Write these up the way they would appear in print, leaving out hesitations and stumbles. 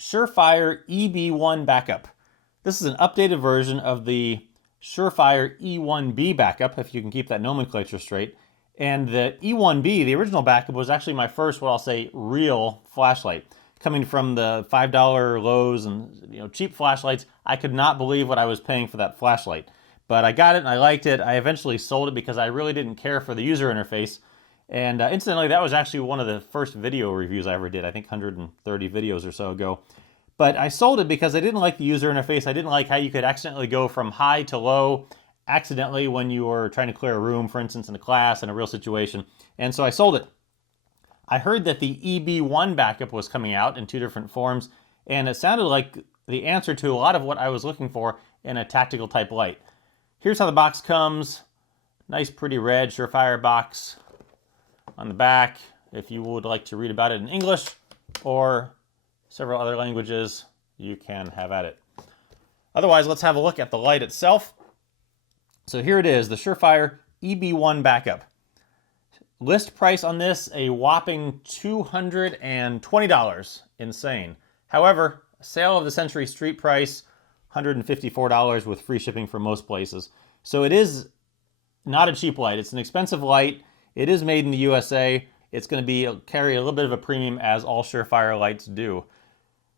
Surefire EB1 Backup. This is an updated version of the Surefire E1B Backup, if you can keep that nomenclature straight. And the E1B, the original backup, was actually my first, what I'll say, real flashlight. Coming from the $5 Lowe's and cheap flashlights, I could not believe what I was paying for that flashlight. But I got it and I liked it. I eventually sold it because I really didn't care for the user interface. And incidentally, that was actually one of the first video reviews I ever did, I think 130 videos or so ago. But I sold it because I didn't like the user interface. I didn't like how you could accidentally go from high to low accidentally when you were trying to clear a room, for instance, in a class, in a real situation. And so I sold it. I heard that the EB1 backup was coming out in 2 different forms, and it sounded like the answer to a lot of what I was looking for in a tactical type light. Here's how the box comes. Nice pretty red Surefire box on the back. If you would like to read about it in English or several other languages, you can have at it. Otherwise, let's have a look at the light itself. So here it is, the Surefire EB1 Backup. List price on this, a whopping $220. Insane. However, sale of the century street price, $154 with free shipping for most places. So it is not a cheap light. It's an expensive light. It is made in the USA. It's going to carry a little bit of a premium, as all Surefire lights do.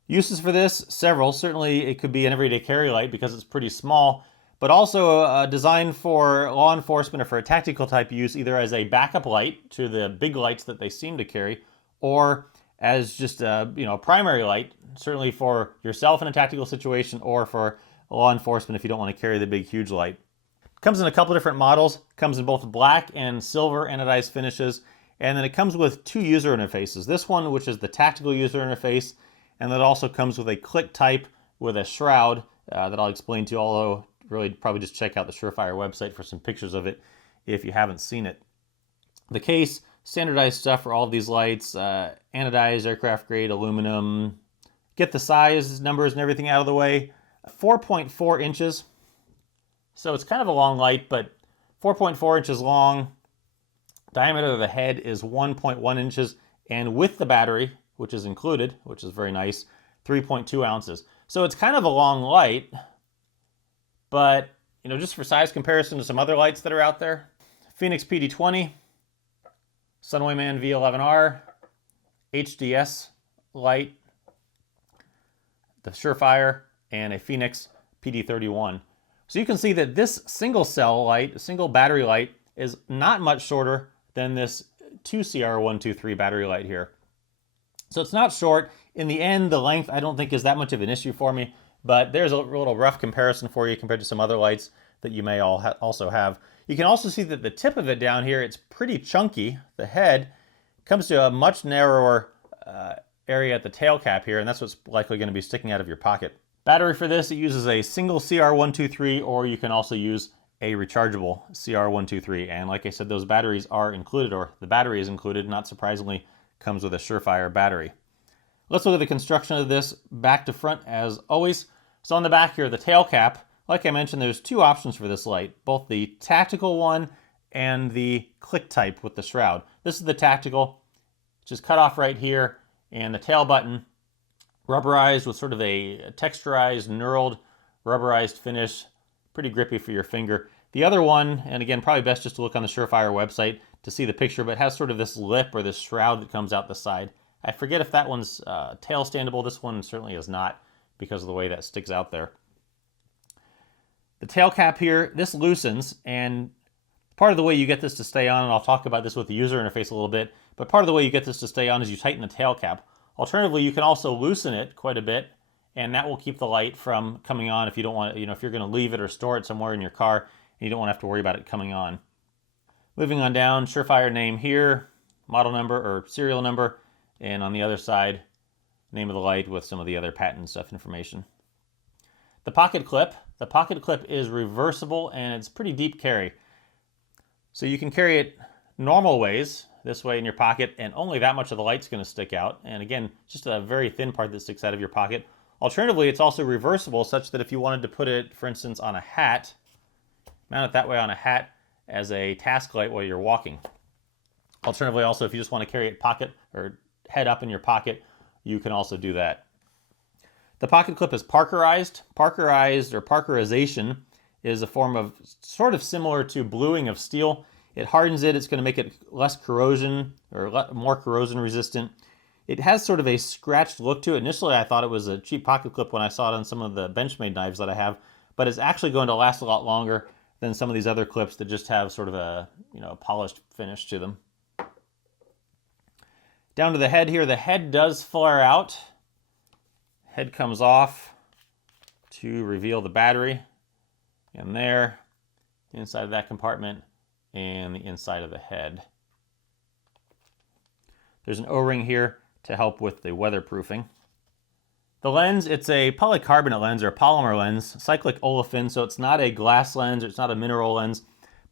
Uses for this, several. Certainly it could be an everyday carry light because it's pretty small, but also designed for law enforcement or for a tactical type use, either as a backup light to the big lights that they seem to carry, or as just a primary light, certainly for yourself in a tactical situation or for law enforcement if you don't want to carry the big huge light. Comes in a couple different models. Comes in both black and silver anodized finishes. And then it comes with 2 user interfaces. This one, which is the tactical user interface, and that also comes with a click type with a shroud that I'll explain to you, although really probably just check out the Surefire website for some pictures of it if you haven't seen it. The case, standardized stuff for all of these lights, anodized, aircraft grade, aluminum. Get the size, numbers, and everything out of the way. 4.4 inches. So it's kind of a long light, but 4.4 inches long. Diameter of the head is 1.1 inches, and with the battery, which is included, which is very nice, 3.2 ounces. So it's kind of a long light, but just for size comparison to some other lights that are out there, Phoenix PD20, Sunwayman V11R, HDS light, the Surefire, and a Phoenix PD31. So you can see that this single cell light, single battery light, is not much shorter than this 2CR123 battery light here. So it's not short. In the end, the length I don't think is that much of an issue for me, but there's a little rough comparison for you compared to some other lights that you may also have. You can also see that the tip of it down here, it's pretty chunky. The head comes to a much narrower area at the tail cap here, and that's what's likely going to be sticking out of your pocket. Battery for this, it uses a single CR123, or you can also use a rechargeable CR123. And like I said, those batteries are included, or the battery is included, not surprisingly, comes with a Surefire battery. Let's look at the construction of this back to front as always. So on the back here, the tail cap, like I mentioned, there's 2 options for this light, both the tactical one and the click type with the shroud. This is the tactical, which is cut off right here, and the tail button, rubberized with sort of a texturized, knurled, rubberized finish, pretty grippy for your finger. The other one, and again, probably best just to look on the Surefire website to see the picture, but it has sort of this lip or this shroud that comes out the side. I forget if that one's tail standable. This one certainly is not because of the way that sticks out there. The tail cap here, this loosens, and part of the way you get this to stay on, and I'll talk about this with the user interface a little bit, but part of the way you get this to stay on is you tighten the tail cap. Alternatively, you can also loosen it quite a bit, and that will keep the light from coming on if you don't want, if you're going to leave it or store it somewhere in your car, and you don't want to have to worry about it coming on. Moving on down, Surefire name here, model number or serial number, and on the other side, name of the light with some of the other patent stuff information. The pocket clip is reversible, and it's pretty deep carry. So you can carry it normal ways, this way in your pocket, and only that much of the light's going to stick out. And again, just a very thin part that sticks out of your pocket. Alternatively, it's also reversible such that if you wanted to put it, for instance, on a hat, mount it that way on a hat as a task light while you're walking. Alternatively, also, if you just want to carry it pocket or head up in your pocket, you can also do that. The pocket clip is Parkerized. Parkerized, or Parkerization, is a form of sort of similar to bluing of steel. It hardens it. It's going to make it less corrosion, or more corrosion resistant. It has sort of a scratched look to it. Initially, I thought it was a cheap pocket clip when I saw it on some of the Benchmade knives that I have, but it's actually going to last a lot longer than some of these other clips that just have sort of a, polished finish to them. Down to the head here, the head does flare out. Head comes off to reveal the battery in there, inside of that compartment, and the inside of the head. There's an O-ring here to help with the weatherproofing. The lens, it's a polycarbonate lens or a polymer lens, cyclic olefin, so it's not a glass lens, or it's not a mineral lens.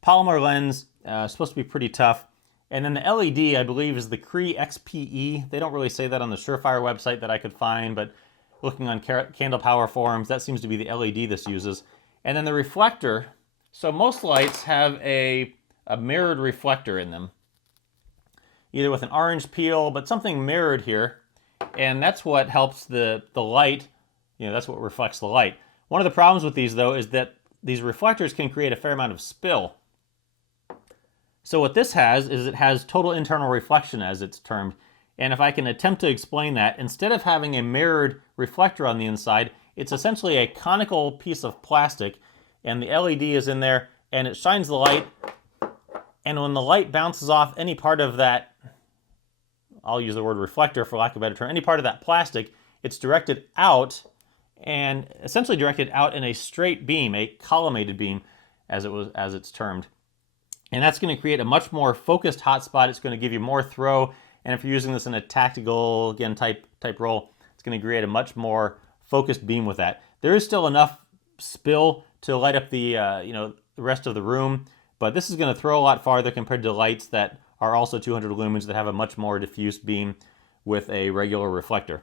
Polymer lens, supposed to be pretty tough. And then the LED, I believe, is the Cree XPE. They don't really say that on the Surefire website that I could find, but looking on Candle Power forums, that seems to be the LED this uses. And then the reflector, so most lights have a mirrored reflector in them, either with an orange peel, but something mirrored here, and that's what helps the light, that's what reflects the light. One of the problems with these, though, is that these reflectors can create a fair amount of spill. So what this has is it has total internal reflection, as it's termed. And if I can attempt to explain that, instead of having a mirrored reflector on the inside, it's essentially a conical piece of plastic, and the LED is in there, and it shines the light, and when the light bounces off any part of that, I'll use the word reflector for lack of a better term, any part of that plastic, it's directed out, and essentially directed out in a straight beam, a collimated beam, as it's termed. And that's going to create a much more focused hotspot. It's going to give you more throw, and if you're using this in a tactical, again, type roll, it's going to create a much more focused beam with that. There is still enough spill to light up the the rest of the room, but this is going to throw a lot farther compared to lights that are also 200 lumens that have a much more diffuse beam with a regular reflector.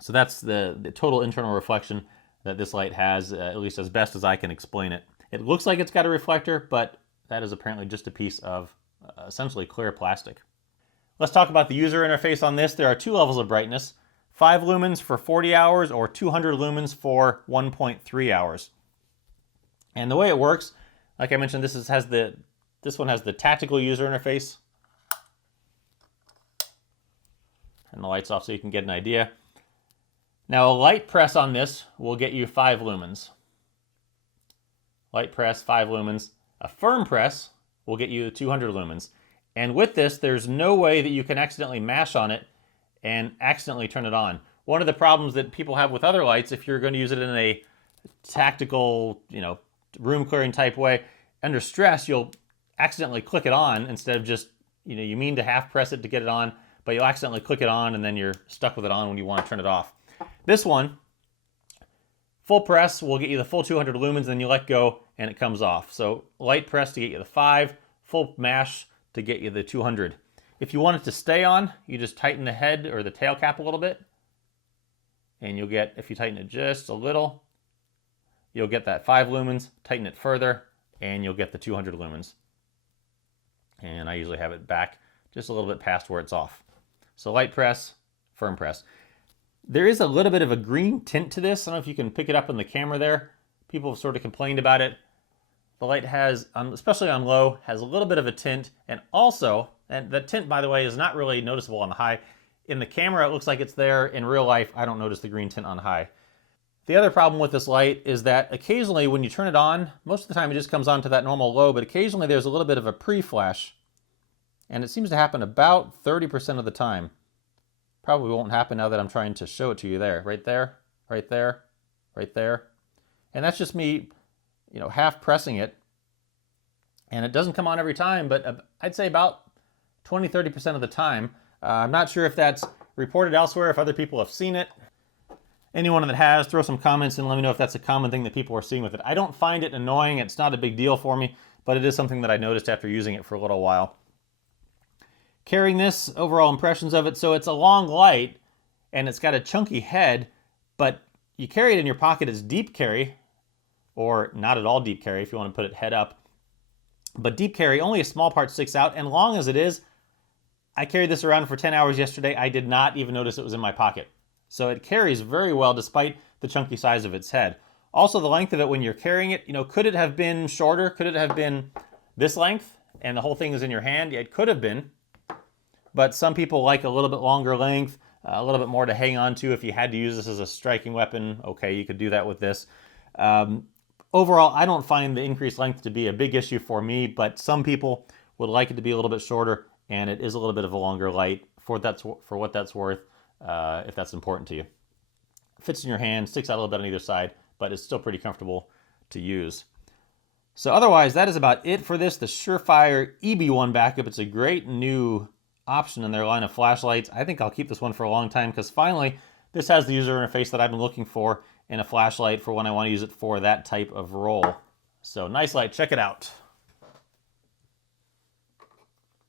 So that's the total internal reflection that this light has, at least as best as I can explain it. It looks like it's got a reflector, but that is apparently just a piece of essentially clear plastic. Let's talk about the user interface on this. There are two levels of brightness, 5 lumens for 40 hours or 200 lumens for 1.3 hours. And the way it works, like I mentioned, this one has the tactical user interface. And the light's off so you can get an idea. Now a light press on this will get you 5 lumens. Light press, 5 lumens. A firm press will get you 200 lumens. And with this, there's no way that you can accidentally mash on it and accidentally turn it on. One of the problems that people have with other lights, if you're going to use it in a tactical, room clearing type way, under stress, you'll accidentally click it on instead of just, you mean to half press it to get it on, but you'll accidentally click it on and then you're stuck with it on when you want to turn it off. This one, full press will get you the full 200 lumens, then you let go and it comes off. So light press to get you the 5, full mash to get you the 200. If you want it to stay on, you just tighten the head or the tail cap a little bit, and you'll get, if you tighten it just a little, you'll get that 5 lumens, tighten it further, and you'll get the 200 lumens. And I usually have it back just a little bit past where it's off. So light press, firm press. There is a little bit of a green tint to this. I don't know if you can pick it up on the camera there. People have sort of complained about it. The light has, especially on low, has a little bit of a tint, and also, and the tint, by the way, is not really noticeable on the high. In the camera, it looks like it's there. In real life, I don't notice the green tint on high. The other problem with this light is that occasionally when you turn it on, most of the time it just comes on to that normal low, but occasionally there's a little bit of a pre-flash, and it seems to happen about 30% of the time. Probably won't happen now that I'm trying to show it to you there. Right there, right there, right there. And that's just me, half pressing it. And it doesn't come on every time, but I'd say about 20-30% of the time. I'm not sure if that's reported elsewhere, if other people have seen it. Anyone that has, throw some comments and let me know if that's a common thing that people are seeing with it. I don't find it annoying. It's not a big deal for me, but it is something that I noticed after using it for a little while. Carrying this, overall impressions of it, so it's a long light and it's got a chunky head, but you carry it in your pocket as deep carry, or not at all deep carry if you want to put it head up. But deep carry, only a small part sticks out, and long as it is, I carried this around for 10 hours yesterday. I did not even notice it was in my pocket. So it carries very well despite the chunky size of its head. Also, the length of it when you're carrying it, could it have been shorter? Could it have been this length and the whole thing is in your hand? It could have been, but some people like a little bit longer length, a little bit more to hang on to if you had to use this as a striking weapon. Okay, you could do that with this. Overall, I don't find the increased length to be a big issue for me, but some people would like it to be a little bit shorter, and it is a little bit of a longer light for what that's worth, if that's important to you. Fits in your hand, sticks out a little bit on either side, but it's still pretty comfortable to use. So otherwise, that is about it for this, the Surefire EB1 Backup. It's a great new option in their line of flashlights. I think I'll keep this one for a long time because finally, this has the user interface that I've been looking for in a flashlight for when I want to use it for that type of role. So nice light, check it out.